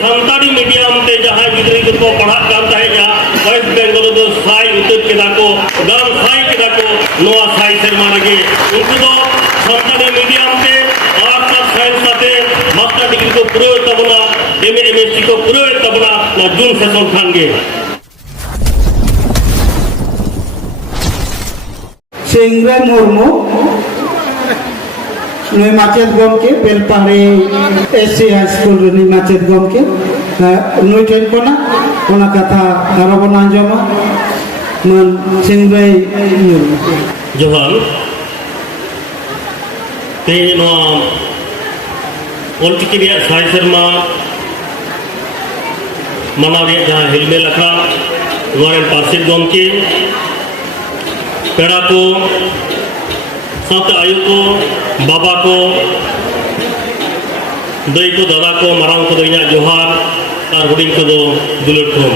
सानताड़ी medium ते जहां गिद्रा को पढ़ा कान ताहेया वेस्ट बेंगल दो साई उतर केदा को गाम साई केदा को नोआ साई शर्मा लगे उनको दो सानताड़ी मीडियम ते आर्ट्स और साइंस साथे मास्टर डिग्री को पूरे तबना एमएससी को पूरे तबना ना जून सेशन खानगे सेंग्रा मुर्मू नई माचेद गमके बेलपाहाड़ी एससी हाई स्कूल रनी माचेद गमके नई ठेन कोना ओना कथा आरोबन आंजमा मन सेंग्राई जोहार तेन ऑलचिकी रिया साई शर्मा मना रिया जहां हिलमेल अखा नोरेन पार्षद गमके पेड़ा को साथ आयु को बाबा को दई को दादा को मारांग को दईना जोहार और हुडिंग को दो दुलर को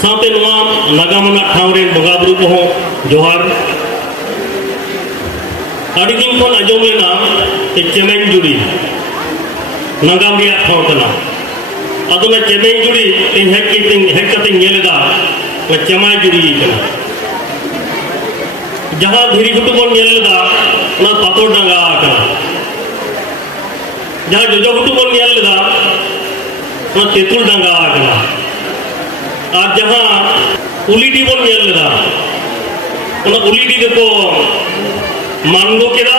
साथे नवा नागामना ठावरे बंगा बुरु को जोहार आदि दिन को आजम लेना ते चेमेन जुड़ी नागाम रिया ठाव कना अदो ना चेमेन जुड़ी इन हेक कते नेलेदा ना चमाय जुड़ी कना जहां धीरी गुटु बन नेलदा ना पातोर डांगा आकना जहां जोजो गुटु बन नेलदा ना तेतुल डांगा आकना आज जहां उलीडी बन नेलदा ना उलीडी को मांगो केदा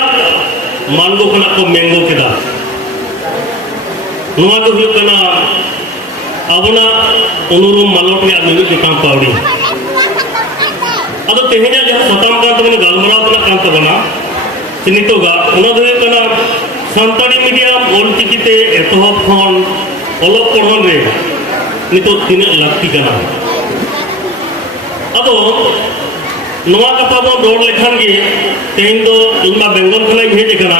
मांगो खना को मैंगो केदा नोआ को हुयो कना अबना उनुरुम मालोट ने आदमी के काम पावड़ी अब तेहना जहां सताम का तबन गलमराव का काम तबना नितोगा उना दो कना सानताड़ी मीडियम ऑलचिकी ते एतहब खन अलग पढ़न रे नितो तीन लाक्ति कना अब नोआ कथा बन रोड लेखान गे तेहन दो इमा बेंगल खना भेज कना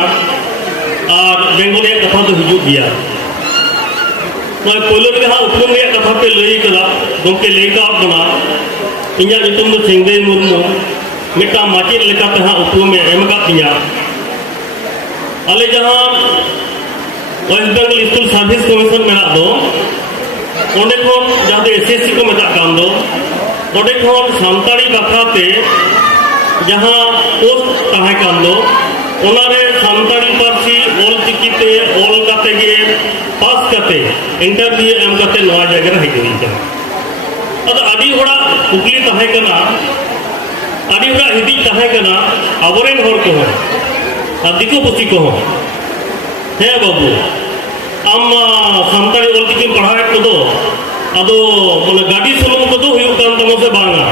और बेंगल या कथा तो हिजु दिया मैं पोलो रे हा उपलम रे कथा पे लई कला गोके लेका बना इन्या नितुम दो सेंगे मुर्मू मिटा माचेद लेकाते हाँ उपलम में एम का पिया अले जहां West Bengal School Service Commission में दो ओंडे कोन जहां दो एसएससी को मेता कान दो ओंडे कोन सानताड़ी बाखाते जहां पोस्ट ताहे कान दो ओनारे सानताड़ी पार्सी ऑलचिकी ते ऑल काते गे पास काते इंटरव्यू एम काते नवा जगह रे हिजुई जा अद आदि होड़ा कुकली ताहे कना आदि होड़ा हिदी ताहे कना अबरेन होड़ को दिको पुसी को हे बाबू आम सानताड़ी ऑलचिकी पढ़ाए को दो अदो माने गाड़ी सुनुम को दो हुयो कान तमो से बांगा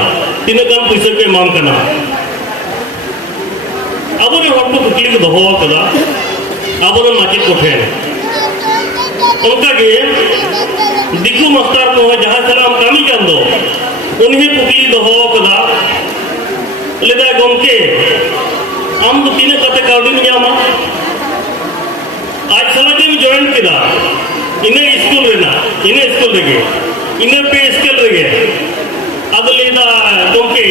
तीन गान पैसे पे मान कना अबरे होड़ को कुकली को दोहो कदा अबरे माचित को फेन उनका गे दिकू मास्टर को जहां सलाम कामी कर दो उन्हें कुकली दोहो कदा लेदा गमके आम तो तीन कते काउडी नियामा आज साला के जॉइन किदा इने स्कूल रेना इने स्कूल रेगे इने पे स्केल रेगे अब लेदा गमके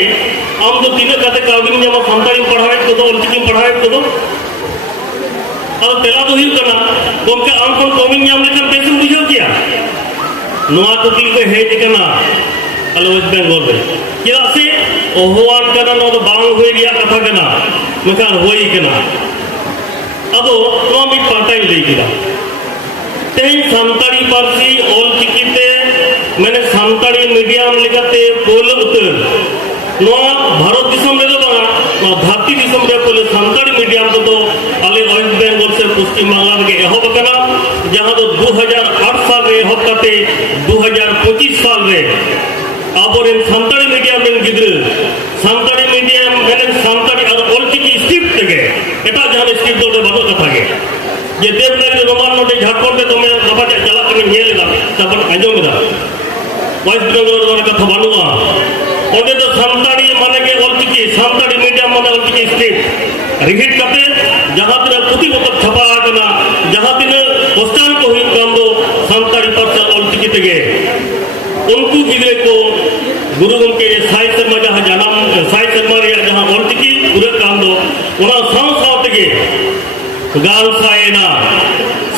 आम तो तीन कते काउडी नियामा सानताड़ी पढ़ाए को दो ऑलचिकी पढ़ाए को दो अब तेला तो ही कना गमके आम को कमी नियाम लेकर पैसे बुझो किया नोआ कुकली को हेज कना अल वेस्ट बेंगल रे किदा से ओहोआन कना नो तो बांग होई रिया कथा कना मकान होई कना अब नो मी पाटाई लई किदा तेन सानताड़ी पार्सी ऑलचिकी ते मैंने सानताड़ी मीडियम लेकाते पोल उतर नोआ भारत दिसम रे बा भारती दिसम रे पोल सानताड़ी मीडियम तो आले वेस्ट बेंगल से पश्चिम बांग्ला के एहब कना जहां तो 2008 साल रे एहब काते 2025 साल रे आबोरेन सानताड़ी मीडियम में गिद्र सानताड़ी मीडियम मैंने सानताड़ी और ऑलचिकी स्क्रिप्ट तके एटा जहां स्क्रिप्ट दो बनो कथा के जे देवनागरी रोमान नोटे झारखंड में तमे बाबा चला के नेलेदा तबन आजोमेदा वेस्ट बेंगल रे कथा बानुआ ओंडे तो सानताड़ी माने के ऑलचिकी सानताड़ी मीडियम माने ऑलचिकी स्क्रिप्ट रिहिट कते जहां तिना पुती पत्र छपा कना जहां तिना क्वेश्चन को हुई काम दो सानताड़ी पार्सा ऑलचिकी तगे उनको गिदरे को गुरु गमके साई शर्मा जहां जानम साई शर्मा रे जहां ऑलचिकी पूरे काम दो ओना साव साव तगे गाल सायना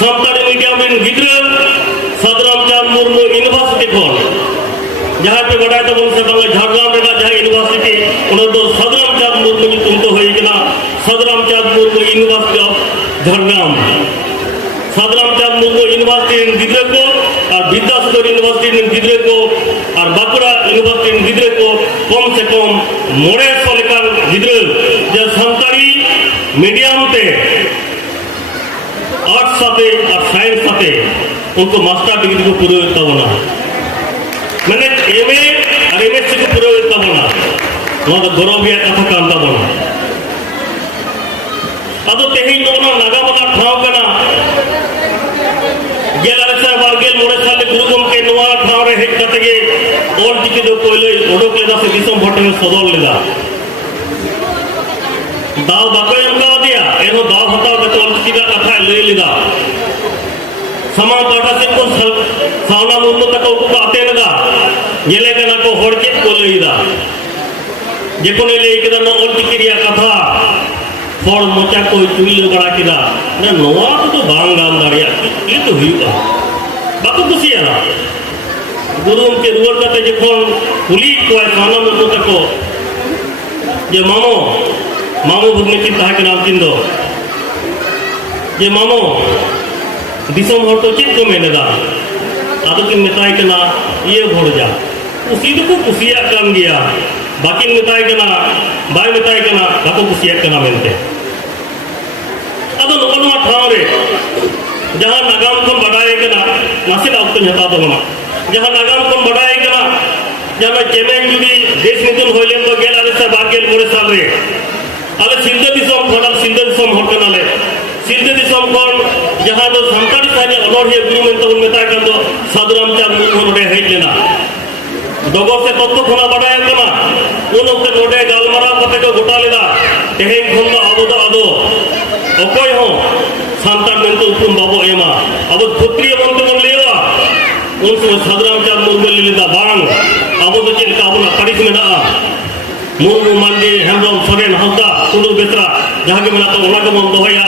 सानताड़ी मीडियम में गिदरे साधुरामचंद मुर्मू यूनिवर्सिटी खन जहाँ पे बड़ा तबन से बांग्ला झारग्राम रेगा जहाँ यूनिवर्सिटी उन्हें तो साधुरामचंद मुर्मू तुम तो होइकना Sadhuramchand Murmu university of Jhargram Sadhuramchand Murmu university गिद्रे को और विद्यासागर यूनिवर्सिटी गिद्रे को और बांकुड़ा यूनिवर्सिटी गिद्रे को कम से कम 900 लेकर गिद्रे जो संताली मीडियम पे आर्ट्स साथे और साइंस साथे उनको मास्टर डिग्री को पूरा होता होना मैंने एमए और एमएससी को पूरा होता होना नौ तो गौरव भी कथा कांदा होना अब तो तेही दोनों नागा बना ठाव करना गेल अरसा बारगेल मोड़े साले गुरु गमके नवा ठाव रे हेड करते के ऑल टिके जो कोयले ओडोक लेदा से दिसम भट्ट में सदर लेदा दाव बाको एमका दिया एनो दाव हटाव के ऑल टिके का कथा ले लेदा समा पाटा से को सावना मुन्नो तक को आते लगा येले के ना को होड़ के को लेदा जे कोने ले के ना ऑल टिके रिया कथा फोड़ मोचा को चुइल बड़ा किदा ना नोआ तो बांग गाम दाड़िया ये तो हुआ बाको कुसिया गुरु के रुवर करते जखन पुली को सावना मुन्नो तक को जे मामो भगनी की ताहे के नाम किंदो जे मामो दिसम हर तो चेक को मेनेदा आदो की मिताई के ना ये भोड़ जा उसी को कुसिया काम गया बाकी मिताई के ना बाय मिताई के ना बाको कुसिया के ना मिलते आदो नोकनो ठाव रे जहां नागाम को बढ़ाए के ना नासिल आउट हता दो ना जहां नागाम को बढ़ाए के ना जहां चेन्नई जुड़ी देश नितन होइलेन तो गेल आले से बागेल मोरे साल रे आले सिंधे दिसम खडल सिंधे दिसम हट कनाले सिंधे दिसम कोन जहां दो संताड़ी साने अनोढ़िया गुरु में तो उनमें का दो साधुरामचंद मुर्मू नोडे हेज लेना डगर से तत्व खना बढ़ाया कना उन ओक्ते नोडे गालमारा कते को गोटा लेदा तेहेन खन दो आबो आदो अकोय हो संतान में तो उपम बाबो एमा अब पुत्री मन तो मन लेवा उन से साधुरामचंद मुर्मू लेदा बांग आबो तो चेल का आबो पारिस में ना मुर्मू मांडी हेमब्रम सोरेन हंसदा कुडू बेसरा जहां के मना तो ओना के मन दोहया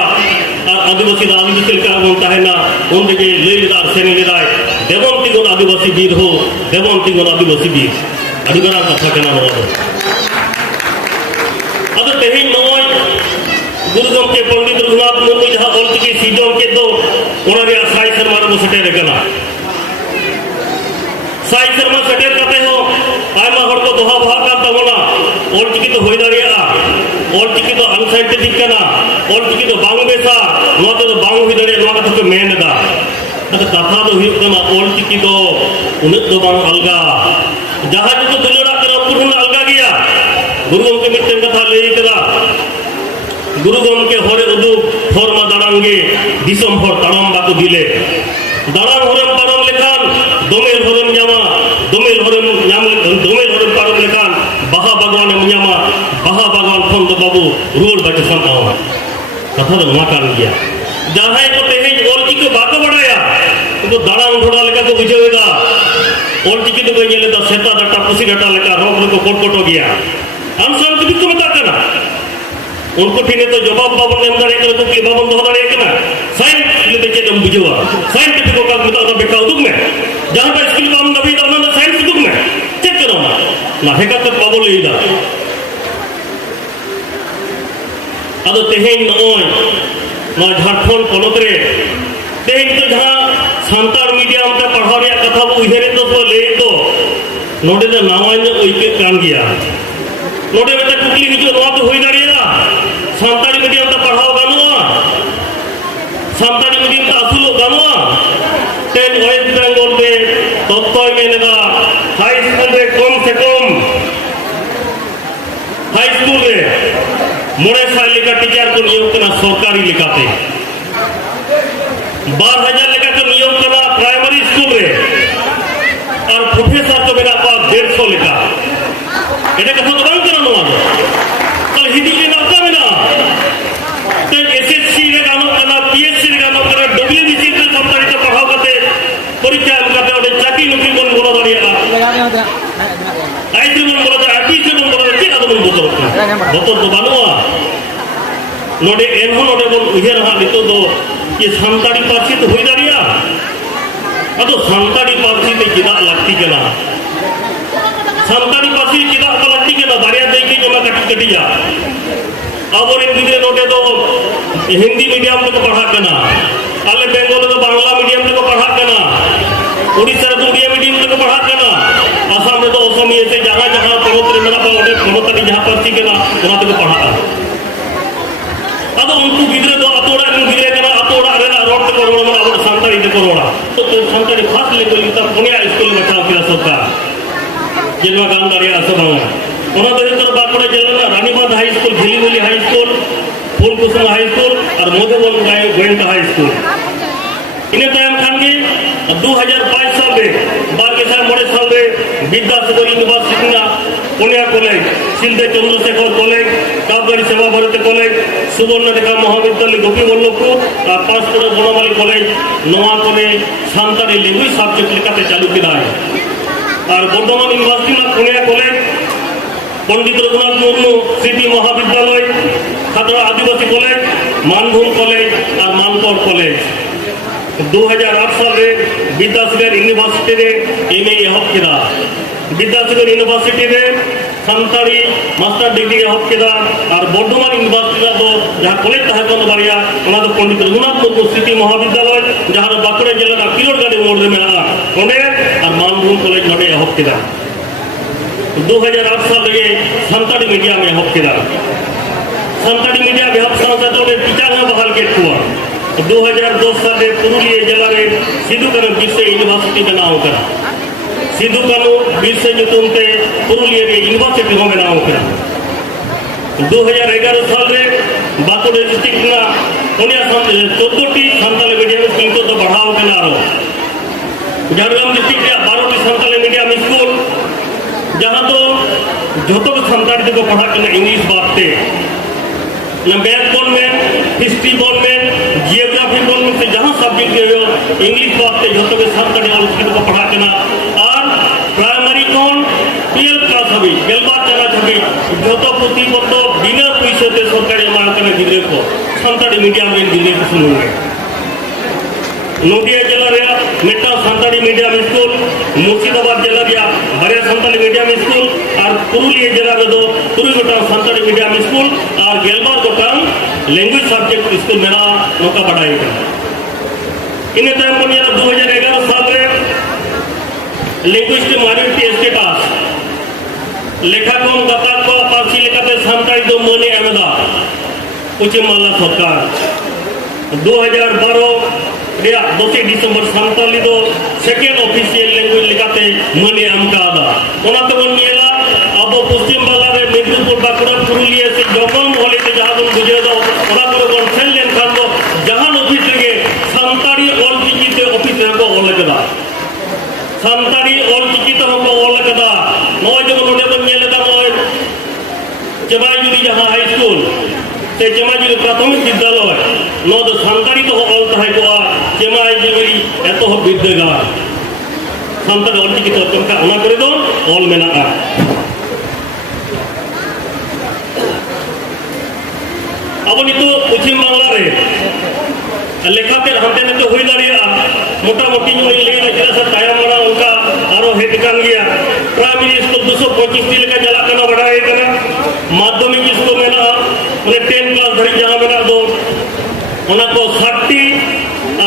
आदिवासी आदिवासी का मन ताहेना उन दिके लेदार सेने लेदाय देवंती गुण आदिवासी वीर हो देवंती गुण आदिवासी वीर अधिगरा कथा केना नवा अब तेही नोय गुरुगम के पंडित रघुनाथ मुर्मू जहां ऑलचिकी सीजन के दो ओना रे साई शर्मा रो सटे रे कना साई शर्मा सटे करते हो आयमा हर को दोहा बहा का तबना ऑलचिकी तो होई दाड़िया ऑलचिकी तो अनसाइंटिफिक कना ऑलचिकी तो बांग बेसा नोआ तो बांग हुई दाड़िया नोआ का तो मेन दा अत कथा तो हुई कना ऑलचिकी तो उन्नत तो बांग अलगा जहां जो दुलड़ा कर पुरन अलगा गया गुरुगम के मित्र कथा ले करा गुरुगम के होरे उदु फॉर्मा दाड़ांगे दिसम फॉर ताड़म बाको दिले दाड़ांग होरम पारम लेखान दोमेल होरम जामा दोमेल होरम पारम लेखान बाहा भगवान मुयामा बाहा भगवान फोन दो बाबू रूल बाटे संताओ कथा तो नुआ कान गया जहां को तेहे ऑलचिकी को बाको बढ़ाया तो दाड़ांग घोड़ा लेका को बुझेगा ऑलचिकी तो गई लेदा सेता डाटा पुसी डाटा लेका रोक को कोट हो गया अनसाइंटिफिक को मत करना उनको ठीने तो जवाब बाबन नेम दाड़े कर तो की बाबन दो दाड़े कना साइंस ले बेचे दम बुझवा साइंटिफिक को का मत बेटा दुख में जहां पर स्किल काम नबी दा ना साइंस दुख में चेक करो ना हेका तो बाबो लेदा अदो तेहेन नोय ना झारखंड पनत रे तेहेन तो जहां संतार मीडियम ते पढ़ाव रे कथा बो उहेरे तो ले तो नोडे दा नावान ओइके कान गया नोडे बेटा कुकली हिजो नोआ तो होई दाड़िया संतारी मीडियम ते पढ़ाव गानोआ संतारी मीडियम ते असुलो गानोआ तेन वेस्ट बेंगल में तत्वय मेनेगा हाई स्कूल रे कम से कम हाई स्कूल रे मोड़े साल लेका टीचर को नियोग करना सरकारी लेकाते 12,000 लेका को नियोग करना प्राइमरी स्कूल रे और प्रोफेसर तो मेरा पास 150 लेका এটা কথা তো বাং কেন নয় তাহলে হিদি কে নাম কামে না তাই এসএসসি রে গানো কানা পিএসসি রে গানো কানা ডব্লিউবিসি তে সম্পাদিত পড়াও করতে পরীক্ষা করতে ওদের চাকরি নকরি কোন বড় দাঁড়িয়ে আইসি কোন বড় দাঁড়িয়ে আইসি কোন বড় দাঁড়িয়ে আদম বড় বতর তো বানোয়া নোডে এনহো নোডে বল উহের হা নিতো তো ये सानताड़ी पार्सी तो हुई दाड़िया ᱟᱫᱚ ᱥᱟᱱᱛᱟᱲᱤ ᱯᱟᱹᱨᱥᱤ ᱛᱮ ᱪᱮᱫᱟᱜ ᱞᱟᱹᱠᱛᱤ ᱠᱟᱱᱟ ᱥᱟᱱᱛᱟᱲᱤ ᱯᱟᱹᱨᱥᱤ ᱪᱮᱫᱟᱜ ᱞᱟᱹᱠᱛᱤ ᱠᱟᱱᱟ ᱵᱟᱨᱭᱟ ᱫᱟᱹᱭᱠᱟᱹᱧ ᱮᱢᱟ ᱠᱟᱹᱴᱤᱡ ᱠᱟᱹᱴᱤᱡᱟ ᱟᱵᱚᱨᱮᱱ ᱜᱤᱫᱽᱨᱟᱹ ᱱᱚᱰᱮ ᱫᱚ हिंदी मीडियम तक पढ़ा करना आले बेंगल तो बांग्ला मीडियम तक पढ़ा करना उड़ीसा तो उड़िया मीडियम तक पढ़ा करना आसाम में तो असमिया से जहाँ जहाँ पढ़ोत रे मेरा पाओ पढ़ोत जहाँ पार्टी करना वहाँ तक पढ़ा अब उनको गिद्रे तो अतोड़ा गिरे करना अतोड़ा रे रोड तक रोड में अब संतारी तक रोड तो संतारी खास लेवल का पुनिया स्कूल में काम किया सबका जिनमें काम करिया सब उन्होंने तो इधर बाकुड़ा जिला Ranibad high school Jhilimili high school Phulkusum high school और मधुबन गोयनका हाई स्कूल इन तायम खान के 2005 साल में 2006 साल में विद्यासागर यूनिवर्सिटी ना पुनिया कॉलेज शिंदे चंद्रशेखर कॉलेज काबगाड़ी सेवा भारती कॉलेज सुवर्णरेखा महाविद्यालय गोपीवल्लभपुर और पांचपुरा बनमाली कॉलेज नवा करे सानताली लैंग्वेज सब्जेक्ट लेकाते चालू किया है और बर्धमान यूनिवर्सिटी ना पुनिया कॉलेज पंडित रघुनाथ मुर्मू सिटी महाविद्यालय खातरा आदिवासी कॉलेज मानभूम कॉलेज और मानपुर कॉलेज 2008 साल में विद्यासागर यूनिवर्सिटी रे एमए एहब किया विद्यासागर यूनिवर्सिटी रे सानताड़ी मास्टर डिग्री एहब किया और बर्धमान यूनिवर्सिटी दो जहाँ कॉलेज तहकन बारिया ओना दो पंडित रघुनाथ मुर्मू सिटी महाविद्यालय जहाँ बाकुड़ा जिला पिलोट गाड़ी मोड़ में मेना ओंडे और मानभूम कॉलेज नोडे एहब किया 2008 साल में सानताड़ी मीडिया में एहब किया सानताड़ी मीडिया एहब साथ टीचर बहाल के 2010 साल में पुरुलिया जिला में सिदु कानू बिरसा यूनिवर्सिटी बनाव करा सिदु कानू बिरसा ᱧᱩᱛᱩᱢ पुरुलिया में यूनिवर्सिटी हो बनाव करा 2011 साल में बाकुड़ा डिस्ट्रिक्ट ना पुनिया 14टी सानताली मीडियम स्कूल को तो बढ़ाव कना झारग्राम डिस्ट्रिक्ट रे 12टी सानताली मीडियम स्कूल जहाँ तो जो सानताड़ी को पढ़ा इंग्लिश बात मैथ बोल में हिस्ट्री बोल में जियोग्राफी बोल में जहाँ सब्जेक्ट इंग्लिश बात जो सानताड़ी ऑलचिकी को पढ़ा और प्राइमरी कौन 12 क्लास हबी गेलबार चानाच हबी जो पुथी पत्र बिना पैसे सरकारी एमाना गिद्रे को सानताड़ी मीडियम गिद्रे को सुनूंगे नदिया जिला रे मिट्टा सानताड़ी मीडियम स्कूल मुर्शिदाबाद जिला रे बारिया सानताड़ी मीडियम स्कूल और पुरुलिया जिला रे दो तुरुई गोटांग सानताड़ी मीडियम स्कूल और गेलबार गोटांग लैंग्वेज सब्जेक्ट स्कूल मेना नोका बढ़ाई इन तायम 2011 साल रे लैंग्वेज माइनॉरिटी स्टेटस लेखाकन गाताक को पार्सी लेकाते सानताड़ी दो मने एमदा पश्चिम बांग्ला सरकार 2012 10 दिसंबर सानताली दो सेकेंड ऑफिशियल लैंग्वेज लेकाते मने एमकादा ओनाते बन नियला अब पश्चिम बांग्ला रे मेदिनीपुर बाकुड़ा पुरुलिया से जगन मोहले ते जहां बन गुजरे दो ओना को बन सेल लेन खान दो जहां ऑफिस लगे सानताड़ी ऑलचिकी ते ऑफिस रे को ओले कदा सानताड़ी ऑलचिकी ते को ओले कदा नय जब नोडे बन नियला नय चबाईजुरी जहां हाई स्कूल ते चमाईजुरी प्राथमिक विद्यालय नो दो सानताड़ी तो ऑल तहाय को चमाईजुरी एतो विद्यागार सानताड़ी ऑलचिकी तो चमका ओना करे दो ऑल मेना अब नितो पश्चिम बांग्ला रे लेखाते हांते नते हुई दाड़िया मोटा मोटी जो लेना चिरा सा तायम माना उनका आरो हेड कान गया प्राइमरी स्कूल 225 लेका चला कना बढ़ाए कना माध्यमिक स्कूल में ना उन्हें 10 क्लास धरी जहां में दो ओना को 60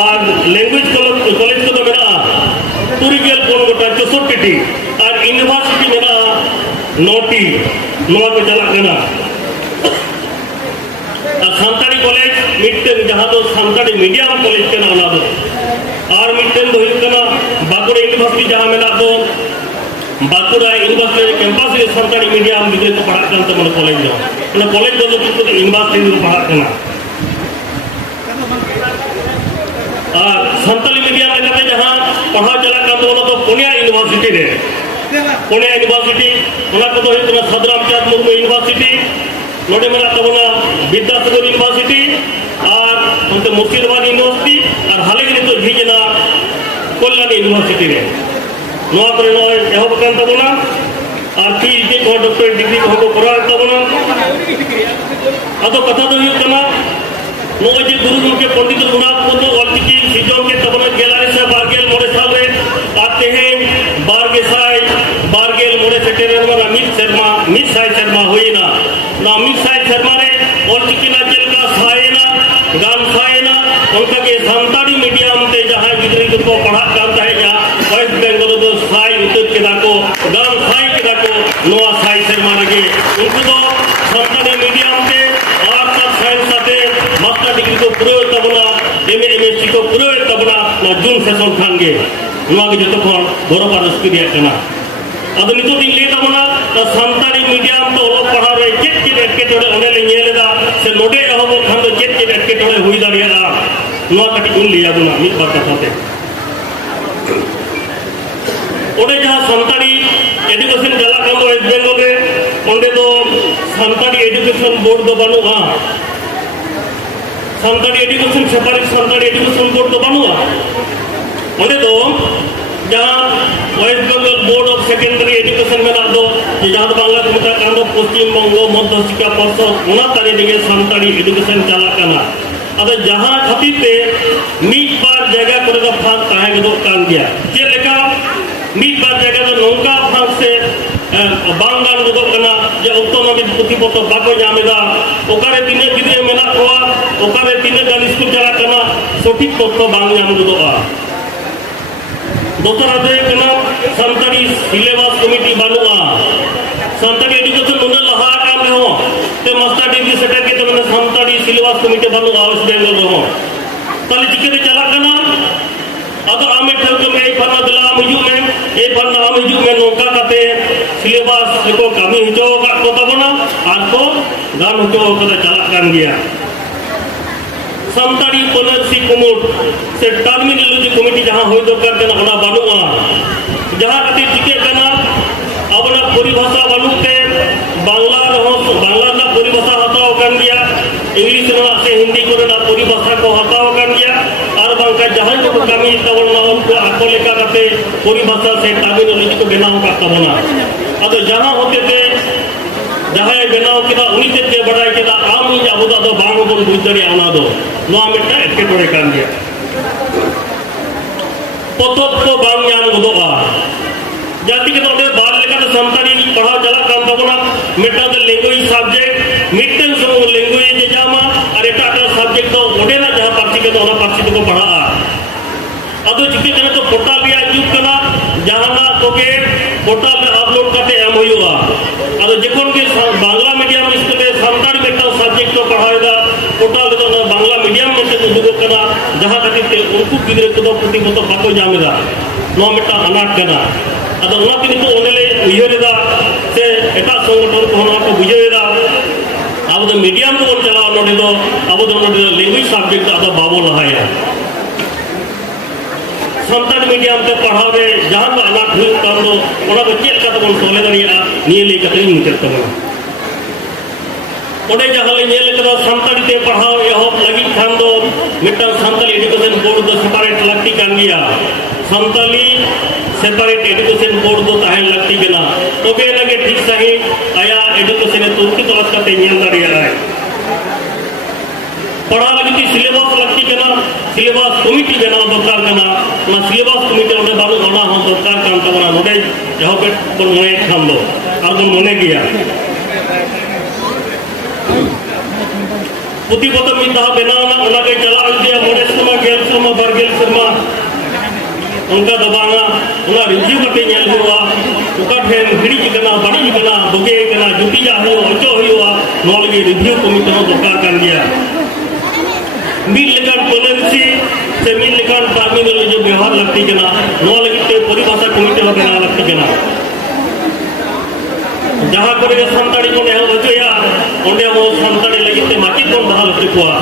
और लैंग्वेज कॉलेज को तो मेरा टूरिकल कोन गोटा 64 टी और यूनिवर्सिटी मेरा 9टी नवा को चला कना सानताड़ी कॉलेज मिट्टन जहाँ दो सानताड़ी मीडियम कॉलेज के नाम दो और मिट्टन दो बाकुड़ा यूनिवर्सिटी जहाँ में दो बाकुड़ा यूनिवर्सिटी कैंपस रे सानताड़ी मीडियम गिद्रे को पढ़ा करते मन कॉलेज जो ना कॉलेज दो तो यूनिवर्सिटी को पढ़ा करना और सानताड़ी मीडियम लेकाते जहाँ पढ़ा चला करते वो तो पुनिया यूनिवर्सिटी रे पुनिया यूनिवर्सिटी ओना को तो सदरामचंद मुर्मू यूनिवर्सिटी नोडे मेरा तबना विद्यासागर यूनिवर्सिटी और उनते मुर्शिदाबाद यूनिवर्सिटी और हाले के तो झीजना कल्याण यूनिवर्सिटी रे नोआ करे नोय एहब कान तबना और पीएचडी को डॉक्टरेट डिग्री को कराव तबना अदो कथा दो हुई कना नोए जे गुरु गमके पंडित रघुनाथ मुर्मू ऑलचिकी सिजन के तबना गेलारी से बारगेल मोड़े साल रे आते हैं बारगेल मोड़े सेटेरन में मित साई शर्मा हुईना ना मित साई शर्मा रे ऑलचिकी ना चलका सायना गान सायना उनका के संतानी मीडियम ते जहां गिद्री को पढ़ा करता है या वेस्ट बंगाल दो साई उतर के दाको गान साई के दाको नोआ साई शर्मा रे उनको तो संतानी मीडियम ते आर्ट्स और साइंस साथे मास्टर डिग्री को पूरे तबना एमएससी को पूरे तबना ना जून सेशन खानगे नोआ के जतो खन गौरव और स्पिरिया कना अदो नितो दिन ले तबना तो संतानी मीडियम तो ओलो पढ़ा रे चेक के एके तोड़े ओने ले नेलेदा से नोडे एहबो खान दो चेक के एके तोड़े हुई दाड़िया नोआ कटी उन लिया बुना मित बात कथाते ओडे जहां संतानी एजुकेशन जला काम दो वेस्ट बेंगल रे ओंडे दो संतानी एजुकेशन बोर्ड दो बानुआ Santali education separate Santali education board दो बानुआ ओंडे दो जहां West Bengal Board of Secondary Education में ना दो जहां बांग्ला को मता कांडो पश्चिम बंगो मध्य शिक्षा परिषद ओना तारी दिगे संतानी एजुकेशन चला कना अदो जहां खातिर ते मीट बार जगह करे दा फाक ताहे गदो कान गया जे लेका मीट बार जगह दो नौका फाक से बांगान गदो कना जे ऑटोनॉमिक पुथिपत्र बाको जामेदा ओकारे तिने गिदरे मेना कोआ ओकारे तिने गान स्कूल चला कना सठिक तथ्य बांग जाम गदोआ दोसरा दे कना संतानी सिलेबस कमिटी बानुआ संतानी एजुकेशन नोने लहा काम में हो ते मास्टर डिग्री सेटा के तो मैंने संतानी सिलेबस कमिटी बानुआ वेस्ट बेंगल रहो ताले चिके चला कना अदो आमे ठल को में फरना दिला हिजू में ए फरना आम हिजू में नोका काते सिलेबस को कमी हिजो का को तबना आर को गान हिजो को चला कान गया संतानी पॉलिसी कुमुट से टर्मिनोलॉजी कमिटी जहां होय दरकार कना ओना बानुआ जहां खातिर चिके कना अपना परिभाषा बानुते बांग्ला रहो बांग्ला ना परिभाषा हताओ कान गया इंग्लिश ना से हिंदी को ना परिभाषा को हताओ कान गया और बांका जहां को कमी तबना उनको आको लेका काते परिभाषा से टर्मिनोलॉजी को बनाओ का तबना अदो जहां होते थे जहां बनाओ किदा उनी ते बड़ाई किदा आम ही अबुदा दो बांग बोल बुझदरी आना दो नोआ मिटा एके तोड़े कान गया पतोप को बांग याम गदोआ जाति के तो बाल लेका तो संतानी पढ़ाओ चला काम तबना मिटा द लैंग्वेज सब्जेक्ट मिटन सो लैंग्वेज जे जामा और एटा सब्जेक्ट तो ओडे ना जहां पार्टी के तो ओना पार्टी को पढ़ा अदो चिके कने तो पोर्टल रिया यूज कना जहां ना तोके पोर्टल में अपलोड करते एम होयुआ अदो जेकोन के बांग्ला मीडियम स्कूल में संतानी मिटा सब्जेक्ट तो पढ़ाएगा पोर्टल तो ना बांग्ला मीडियम में से दुगो कना जहां खातिर ते उनको गिदरे को पुटी को तो बाको जामेदा नो मिटा अनाट कना अदो ओना दिन तो ओनेले उयरेदा से एटा संगठन को होना को बुझेदा अब तो मीडियम को चलाओ नोडे दो अब तो नोडे लैंग्वेज सब्जेक्ट अदो बाबो लहाया संतान मीडियम ते पढ़ावे जहां को अनाट हुई काम दो ओना को चेक का बन सोले दरिया नियले कतरी मुचत तबना ओडे जहां ले नेल कदा संतानी ते पढ़ाओ एहो लगी खान दो मिटा संताली एजुकेशन बोर्ड दो सेपरेट लगती कान गया संताली सेपरेट एजुकेशन बोर्ड दो ताहे लगती गना तोबे लगे ठीक सही आया एजुकेशन तुर्की तलाश करते नेल दरिया है पढ़ा लगती सिलेबस लगती कना सिलेबस कमिटी बनाओ दरकार कना ना सिलेबस कमिटी ओडे बानु ओना हो दरकार कान तबना नोडे जहां पे बन मोए खान दो और बन मोने गया पुतिपत्र में दा बनाना ओना के चला दिया मोड़े शर्मा गेल शर्मा बरगेल शर्मा उनका दबाना ओना रिव्यू करते नेल हुआ उका ठेन हिड़ी कना बड़ी कना बगे कना जुटिया हो ओचो हुआ नोल के रिव्यू कमिटी नो दरकार कान गया मिल लेकर पॉलिसी से मिल लेकर टर्मिनोलॉजी व्यवहार लगती कना नोल के परिभाषा कमिटी हो बना लगती कना जहां करे संतानी को ने होजया ओंडे वो संतानी लगिते माकी कोन बहाल कोआ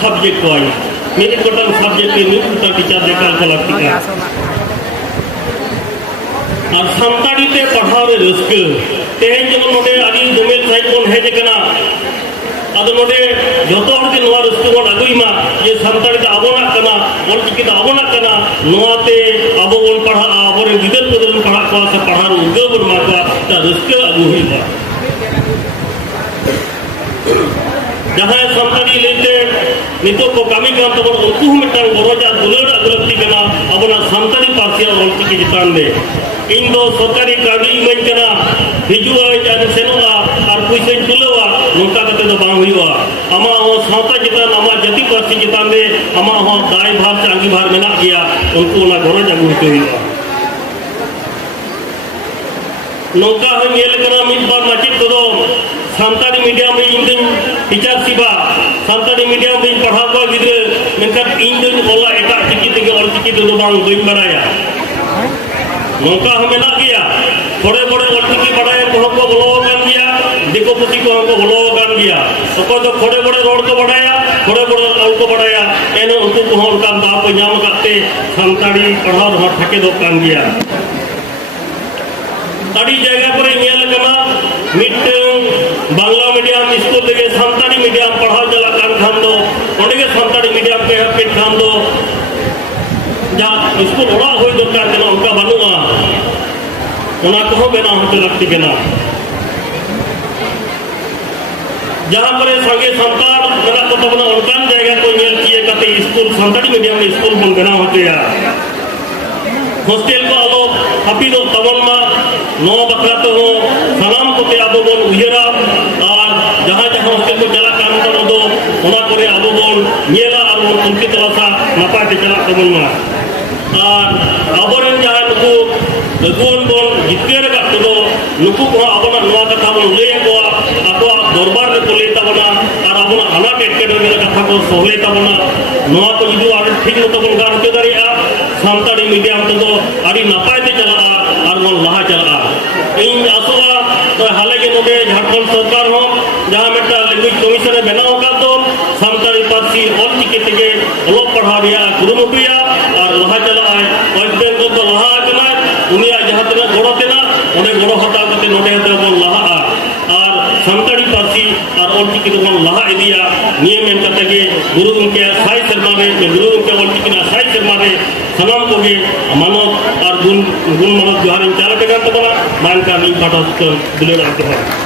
सब्जेक्ट को आई मेरे कोटन सब्जेक्ट के न्यूट्रल टीचर देखा को लगती है और संतानी ते पढ़ावे रस्क तेज जो नोडे आदि दुमेल साइड कोन है जकना अद नोडे जतो हर दिन नोआ रस्क कोन अगुइमा ये संतानी ते आबोना कना और चिके ते आबोना कना नोआते आबो बोल पढ़ा आबोरे गिदर पदर पढ़ा को से पढ़ार उगबर माका ता रस्क अगु हुइबा जहाँ सानी लेते नित को कमी कर तब उनको गरजा दुलड़ अगलती अब सानी पार्सी अलचिकी चितान इन सरकारी कावड़ी इमाना हिजुआ सेनोगा और पैसा तुलवा नौका हुआ आमा सावता चितान आमा जाति पार्सी चितान आमा दायभार से अंगीभार मेना गया उनको गरज अगू होते नौका मिदबार माचिद को सानी मीडियम में इन टीचर सिबा सानी मीडियम में पढ़ा को गिद्रे मेनखान इन ओला एटा चिकी तेगे अलचिकी दो बांग बई बड़ाया नौका मेना गया थोड़े बड़े अलचिकी बड़ाया को बोलो कान गया दिको पुसी को बोलो कान गया अको तो थोड़े बड़े रोड को बड़ाया थोड़े बड़े रोड को बड़ाया एने उनको को उनका बाप नाम करते सानी पढ़ा रहा ठके दो कान गया अड़ी जगह पर बांग्ला मीडियम स्कूल लगे सानी मीडियम पढ़ा चला खान दो ओंडे सानी मीडियम पे हपेट खान दो जहाँ स्कूल ओड़ा हो दरकार उनका बनूगा बना होते लगती बना जहाँ पर संगे संतार मेरा को तब उनकान जगह को चीए करते स्कूल सानी मीडियम स्कूल बन बना होते हॉस्टेल को आलो हापी दो तबन मा नो बखराते हो सलाम को ते आबो बोन उयरा और जहां जहां हॉस्टेल को चला कान तो दो ओना करे आबो बोन नेला और उनकी तलासा नपा ते चला तबन मा और आबोरन जहां नुकु गुन बोन जितेर का तो नुकु को आबोना नवा कथा बोन ले को आको दरबार में कोले तबना और आबोना आना टेटके में कथा को सोले तबना नवा को जुदू आर ठीक मतो बोन गान के दरिया सानी मीडियम तो अड़ी नपायते चला और वो लहा चला इन आसोआ तो हाल के नोडे झारखंड सरकार हो जहाँ मेटा लैंग्वेज कमीशन बनाव का तो सानी पार्सी अलचिकी तेगे अलग पढ़ा कुरुमुटुया और लहा चला वेस्ट बेंगल तो लहा उनिया जहाँ तना गड़ो तेना उन्हें गड़ो हटा करते नोडे बन लहा और सानी पार्सी और अलचिकी तो बन लहा इदिया निये मेन करते गे गुरु गंके साई शर्मा में गुरु गंके अलचिकी ना साई शर्मा में सनाम को मानव और गुण मानव जोहार चाल बेगान तबना मान का नी पाठक दुले